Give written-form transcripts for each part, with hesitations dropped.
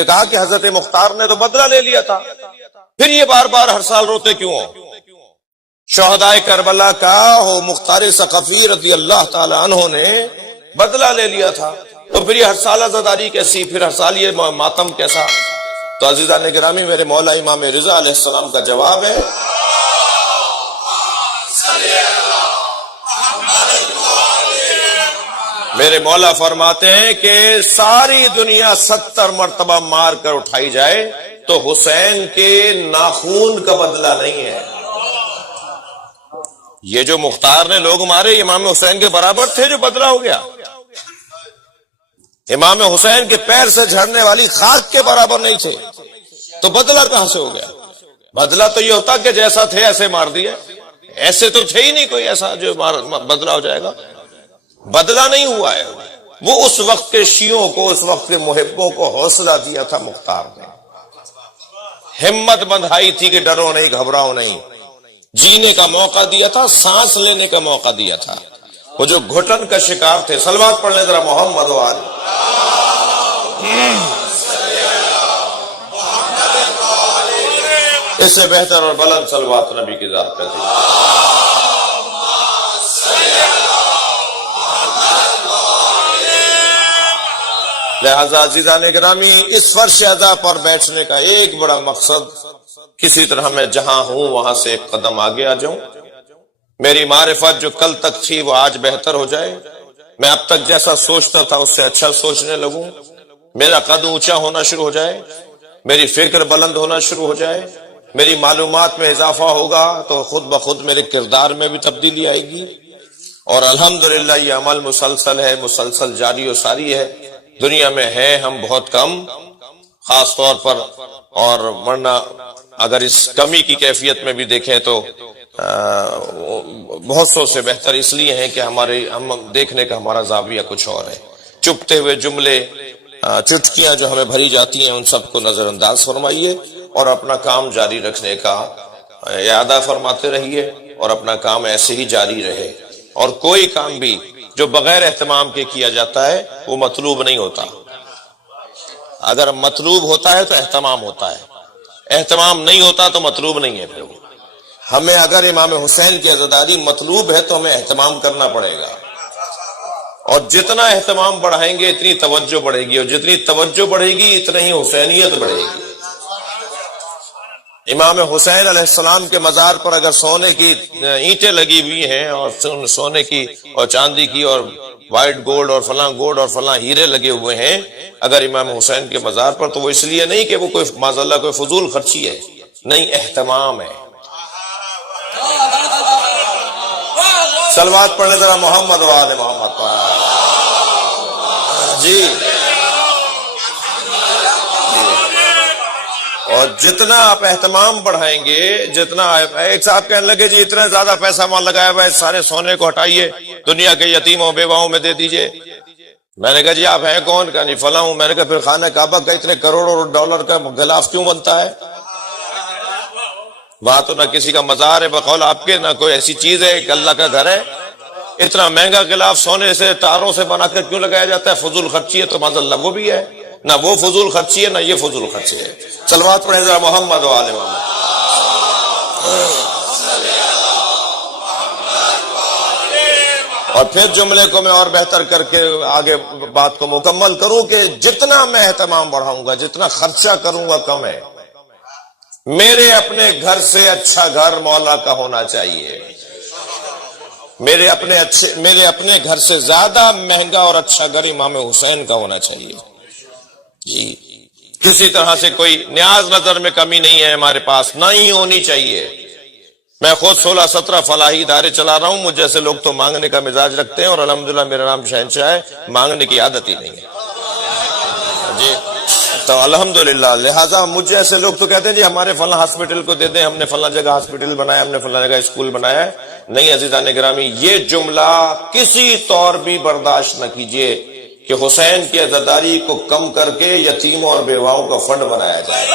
کہ کہا کہ حضرت مختار نے تو بدلہ لے لیا تھا، پھر یہ بار بار ہر سال روتے کیوں ہو؟ شہدائے کربلا کا ہو مختار ثقفی رضی اللہ تعالی عنہ نے بدلہ لے لیا تھا، تو پھر یہ ہر سال عزاداری کیسی، پھر ہر سال یہ ماتم کیسا؟ تو عزیزان گرامی، میرے مولا امام رضا علیہ السلام کا جواب ہے میرے مولا فرماتے ہیں کہ ساری دنیا 70 مرتبہ مار کر اٹھائی جائے تو حسین کے ناخون کا بدلہ نہیں ہے۔ یہ جو مختار نے لوگ مارے امام حسین کے برابر تھے جو بدلہ ہو گیا؟ امام حسین کے پیر سے جھڑنے والی خاک کے برابر نہیں تھے، تو بدلہ کہاں سے ہو گیا؟ بدلہ تو یہ ہوتا کہ جیسا تھے ایسے مار دیا، ایسے تو تھے ہی نہیں کوئی ایسا جو بدلہ ہو جائے گا۔ بدلہ نہیں ہوا ہے، وہ اس وقت کے شیعوں کو، اس وقت کے محبوں کو حوصلہ دیا تھا مختار نے، ہمت بندھائی تھی کہ ڈرو نہیں گھبراؤ نہیں، جینے کا موقع دیا تھا، سانس لینے کا موقع دیا تھا۔ وہ جو گھٹن کا شکار تھے، صلوات پڑھ لیں ذرا محمد و آل۔ اس سے بہتر اور بلند صلوات نبی کی ذات پہ تھی۔ لہذا عزیزان گرامی، اس فرش عزا پر بیٹھنے کا ایک بڑا مقصد، کسی طرح میں جہاں ہوں وہاں سے ایک قدم آگے آ جاؤں، میری معرفت جو کل تک تھی وہ آج بہتر ہو جائے، میں اب تک جیسا سوچتا تھا اس سے اچھا سوچنے لگوں، میرا قد اونچا ہونا شروع ہو جائے، میری فکر بلند ہونا شروع ہو جائے، میری معلومات میں اضافہ ہوگا تو خود بخود میرے کردار میں بھی تبدیلی آئے گی، اور الحمدللہ یہ عمل مسلسل ہے، مسلسل جاری و ساری ہے۔ دنیا میں ہے ہم بہت کم خاص طور پر، اور ورنہ اگر اس کمی کی کیفیت میں بھی دیکھیں تو بہت سو سے بہتر اس لیے ہیں کہ ہم دیکھنے کا ہمارا زاویہ کچھ اور ہے۔ چپتے ہوئے جملے، چٹکیاں جو ہمیں بھری جاتی ہیں، ان سب کو نظر انداز فرمائیے اور اپنا کام جاری رکھنے کا اعادہ فرماتے رہیے، اور اپنا کام ایسے ہی جاری رہے۔ اور کوئی کام بھی جو بغیر اہتمام کے کیا جاتا ہے وہ مطلوب نہیں ہوتا، اگر مطلوب ہوتا ہے تو اہتمام ہوتا ہے، اہتمام نہیں ہوتا تو مطلوب نہیں ہے۔ پھر ہمیں اگر امام حسین کی عزاداری مطلوب ہے تو ہمیں اہتمام کرنا پڑے گا، اور جتنا اہتمام بڑھائیں گے اتنی توجہ بڑھے گی، اور جتنی توجہ بڑھے گی اتنا ہی حسینیت بڑھے گی۔ امام حسین علیہ السلام کے مزار پر اگر سونے کی اینٹیں لگی ہوئی ہیں، اور سونے کی اور چاندی کی اور وائٹ گولڈ اور فلاں گولڈ اور فلاں ہیرے لگے ہوئے ہیں اگر امام حسین کے مزار پر، تو وہ اس لیے نہیں کہ وہ کوئی معاذاللہ کوئی فضول خرچی ہے، نہیں، اہتمام ہے۔ صلوات پڑھنے ذرا محمد و آل محمد پر۔ جی، اور جتنا آپ اہتمام بڑھائیں گے، جتنا ایک صاحب کہنے لگے جی اتنا زیادہ پیسہ وہاں لگایا ہوا ہے، سارے سونے کو ہٹائیے، دنیا کے یتیموں بیواؤں میں دے دیجئے۔ میں نے کہا جی آپ ہیں کون؟ کہا نہیں فلاں ہوں۔ میں نے کہا پھر خانہ کعبہ کا اتنے کروڑوں ڈالر کا غلاف کیوں بنتا ہے؟ وہاں تو نہ کسی کا مزار ہے بقول آپ کے، نہ کوئی ایسی چیز ہے کہ اللہ کا گھر ہے، اتنا مہنگا غلاف سونے سے تاروں سے بنا کر کیوں لگایا جاتا ہے؟ فضول خرچی ہے تو معاذاللہ وہ بھی ہے، نہ وہ فضول خرچی ہے نہ یہ فضول خرچی ہے۔ صلوات پڑھیں ذرا محمد و آل محمد۔ اور پھر جملے کو میں اور بہتر کر کے آگے بات کو مکمل کروں کہ جتنا میں اہتمام بڑھاؤں گا، جتنا خرچہ کروں گا کم ہے۔ میرے اپنے گھر سے اچھا گھر مولا کا ہونا چاہیے، میرے اپنے گھر سے زیادہ مہنگا اور اچھا گھر امام حسین کا ہونا چاہیے۔ جی، کسی طرح سے کوئی نیاز نظر میں کمی نہیں ہے ہمارے پاس، نہ ہی ہونی چاہیے۔ میں خود 16-17 فلاحی ادارے چلا رہا ہوں، مجھ جیسے لوگ تو مانگنے کا مزاج رکھتے ہیں، اور الحمدللہ میرا نام شہنشاہ ہے، مانگنے کی عادت ہی نہیں ہے۔ جی، تو الحمدللہ، لہٰذا مجھ جیسے لوگ تو کہتے ہیں جی ہمارے فلاں ہاسپٹل کو دے دیں، ہم نے فلاں جگہ ہاسپٹل بنایا، ہم نے فلاں جگہ اسکول بنایا ہے۔ نہیں عزیزان گرامی، یہ جملہ کسی طور بھی برداشت نہ کیجیے کہ حسین کی عزاداری کو کم کر کے یتیموں اور بیواؤں کا فنڈ بنایا جائے۔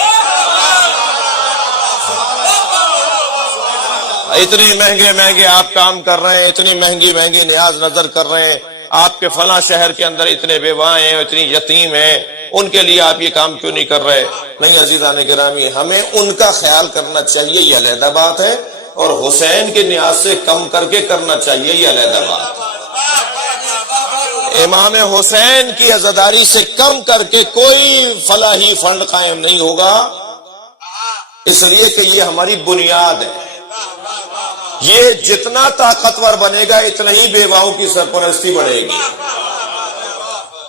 اتنی مہنگے آپ کام کر رہے ہیں، اتنی مہنگی نیاز نظر کر رہے ہیں، آپ کے فلاں شہر کے اندر اتنے بیواں ہیں، اتنی یتیم ہیں، ان کے لیے آپ یہ کام کیوں نہیں کر رہے؟ نہیں عزیزان گرامی، ہمیں ان کا خیال کرنا چاہیے، یہ علیحدہ بات ہے، اور حسین کے نیاز سے کم کر کے کرنا چاہیے، یہ علیحدہ بات ہے۔ امام حسین کی عزاداری سے کم کر کے کوئی فلاحی فنڈ قائم نہیں ہوگا، اس لیے کہ یہ ہماری بنیاد ہے۔ یہ جتنا طاقتور بنے گا اتنا ہی بیواؤں کی سرپرستی بڑھے گی،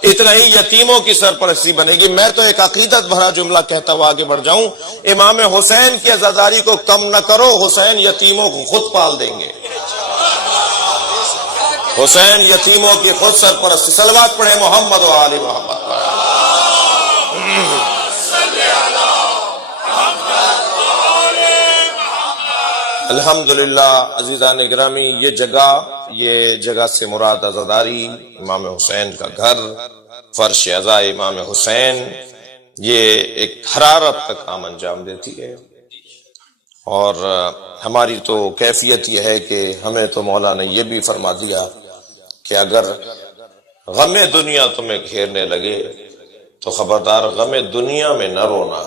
اتنا ہی یتیموں کی سرپرستی بنے گی۔ میں تو ایک عقیدت بھرا جملہ کہتا ہوا آگے بڑھ جاؤں، امام حسین کی عزاداری کو کم نہ کرو، حسین یتیموں کو خود پال دیں گے، حسین یتیموں کی خود سرپرستی۔ صلوات پڑھیں محمد و آل محمد۔ الحمدللہ عزیزان گرامی، یہ جگہ سے مراد عزاداری، امام حسین کا گھر، فرش عزا امام حسین، یہ ایک حرارت کا کام انجام دیتی ہے۔ اور ہماری تو کیفیت یہ ہے کہ ہمیں تو مولا نے یہ بھی فرما دیا کہ اگر غم دنیا تمہیں گھیرنے لگے تو خبردار غم دنیا میں نہ رونا،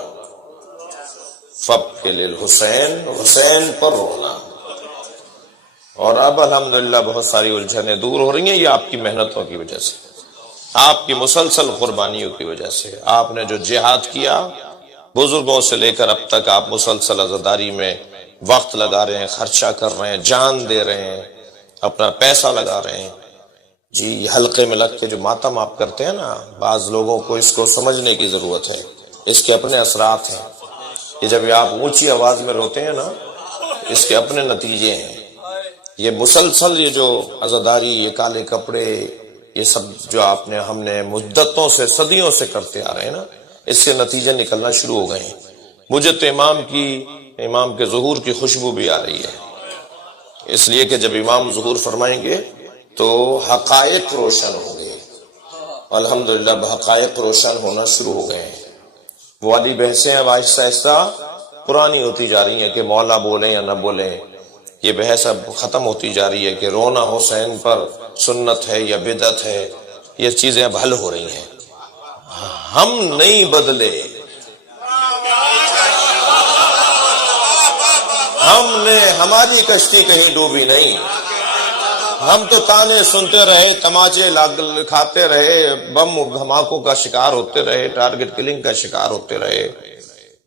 فَبْكِ لِلْحُسَيْن، حسین پر رونا۔ اور اب الحمدللہ بہت ساری الجھنیں دور ہو رہی ہیں، یہ آپ کی محنتوں کی وجہ سے، آپ کی مسلسل قربانیوں کی وجہ سے۔ آپ نے جو جہاد کیا، بزرگوں سے لے کر اب تک آپ مسلسل عزاداری میں وقت لگا رہے ہیں، خرچہ کر رہے ہیں، جان دے رہے ہیں، اپنا پیسہ لگا رہے ہیں۔ جی حلقے میں لگ کے جو ماتم آپ کرتے ہیں نا، بعض لوگوں کو اس کو سمجھنے کی ضرورت ہے، اس کے اپنے اثرات ہیں۔ یہ جب آپ اونچی آواز میں روتے ہیں نا، اس کے اپنے نتیجے ہیں۔ یہ مسلسل یہ جو عزاداری، یہ کالے کپڑے، یہ سب جو ہم نے مدتوں سے، صدیوں سے کرتے آ رہے ہیں نا، اس سے نتیجے نکلنا شروع ہو گئے ہیں۔ مجھے تو امام کے ظہور کی خوشبو بھی آ رہی ہے، اس لیے کہ جب امام ظہور فرمائیں گے تو حقائق روشن ہوں گے۔ الحمدللہ حقائق روشن ہونا شروع ہو گئے ہیں۔ وہ والی بحثیں اب آہستہ آہستہ پرانی ہوتی جا رہی ہیں کہ مولا بولیں یا نہ بولیں، یہ بحث اب ختم ہوتی جا رہی ہے کہ رونا حسین پر سنت ہے یا بدعت ہے، یہ چیزیں اب حل ہو رہی ہیں۔ ہم نہیں بدلے، ہماری کشتی کہیں ڈوبی نہیں، ہم تو تانے سنتے رہے، تماچے کھاتے رہے، بم دھماکوں کا شکار ہوتے رہے، ٹارگٹ کلنگ کا شکار ہوتے رہے۔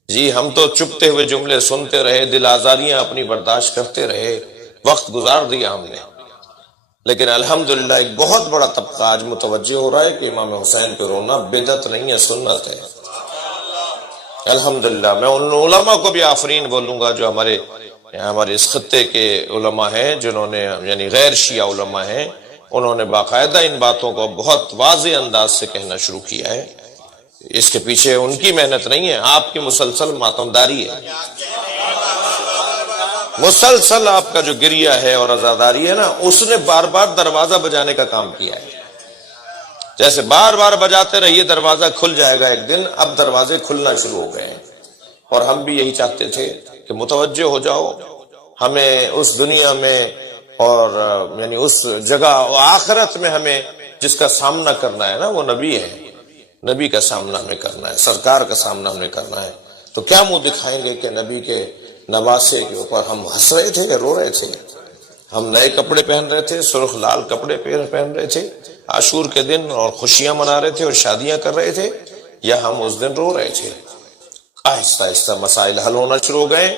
جی ہم تو چپتے ہوئے جملے سنتے رہے، دل آزاریاں اپنی برداشت کرتے رہے، وقت گزار دیا ہم نے۔ لیکن الحمدللہ ایک بہت بڑا طبقہ آج متوجہ ہو رہا ہے کہ امام حسین پہ رونا بدعت نہیں ہے، سنت ہے۔ الحمدللہ میں ان علماء کو بھی آفرین بولوں گا جو ہمارے اس خطے کے علماء ہیں، جنہوں نے یعنی غیر شیعہ علماء ہیں، انہوں نے باقاعدہ ان باتوں کو بہت واضح انداز سے کہنا شروع کیا ہے۔ اس کے پیچھے ان کی محنت نہیں ہے، آپ کی مسلسل ماتمداری ہے، مسلسل آپ کا جو گریہ ہے اور عزاداری ہے نا، اس نے بار بار دروازہ بجانے کا کام کیا ہے۔ جیسے بار بار بجاتے رہیے دروازہ کھل جائے گا ایک دن، اب دروازے کھلنا شروع ہو گئے ہیں۔ اور ہم بھی یہی چاہتے تھے کہ متوجہ ہو جاؤ، ہمیں اس دنیا میں اور یعنی اس جگہ آخرت میں ہمیں جس کا سامنا کرنا ہے نا، وہ نبی ہے، نبی کا سامنا ہمیں کرنا ہے، سرکار کا سامنا ہمیں کرنا ہے۔ تو کیا منہ دکھائیں گے کہ نبی کے نواسے کے اوپر ہم ہنس رہے تھے یا رو رہے تھے؟ ہم نئے کپڑے پہن رہے تھے، سرخ لال کپڑے پہن رہے تھے عاشور کے دن، اور خوشیاں منا رہے تھے اور شادیاں کر رہے تھے، یا ہم اس دن رو رہے تھے؟ آہستہ آہستہ مسائل حل ہونا شروع ہو گئے،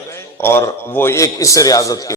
اور وہ ایک اس ریاضت کی